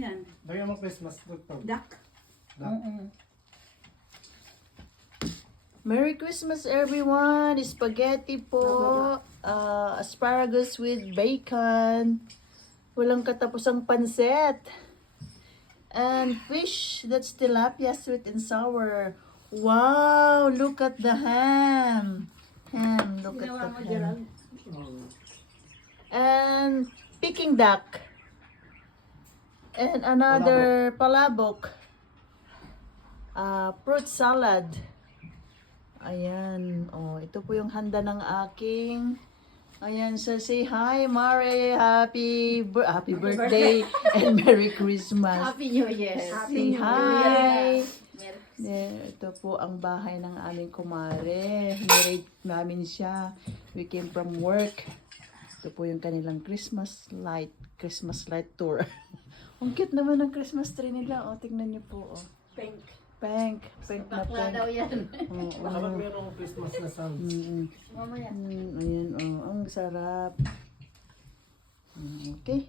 yan? Lagyan mo Christmas tree to. Duck. Merry Christmas everyone! Spaghetti po. Asparagus with bacon. Walang katapusang pansit. And fish, that's tilapia, sweet and sour. Wow! Look at the ham. Look at Ginawa mo, the ham. Gerald. And Peking duck. And another palabok. Fruit salad. Ayan. Oh, ito po yung handa ng aking. Ayan, so say hi, Mare. Happy birthday and Merry Christmas. Happy New Year. Say hi. There, ito po ang bahay ng aming kumare. Hinirate namin siya. We came from work. Ito po yung kanilang Christmas light tour. Ang cute naman ng Christmas tree nila. O, tignan niyo po. Oh. Pink. Pink na Bakla daw pink. yan. Baka ba't mayroong Christmas na sounds? Mamaya. Ayan, oh, ang sarap. Okay.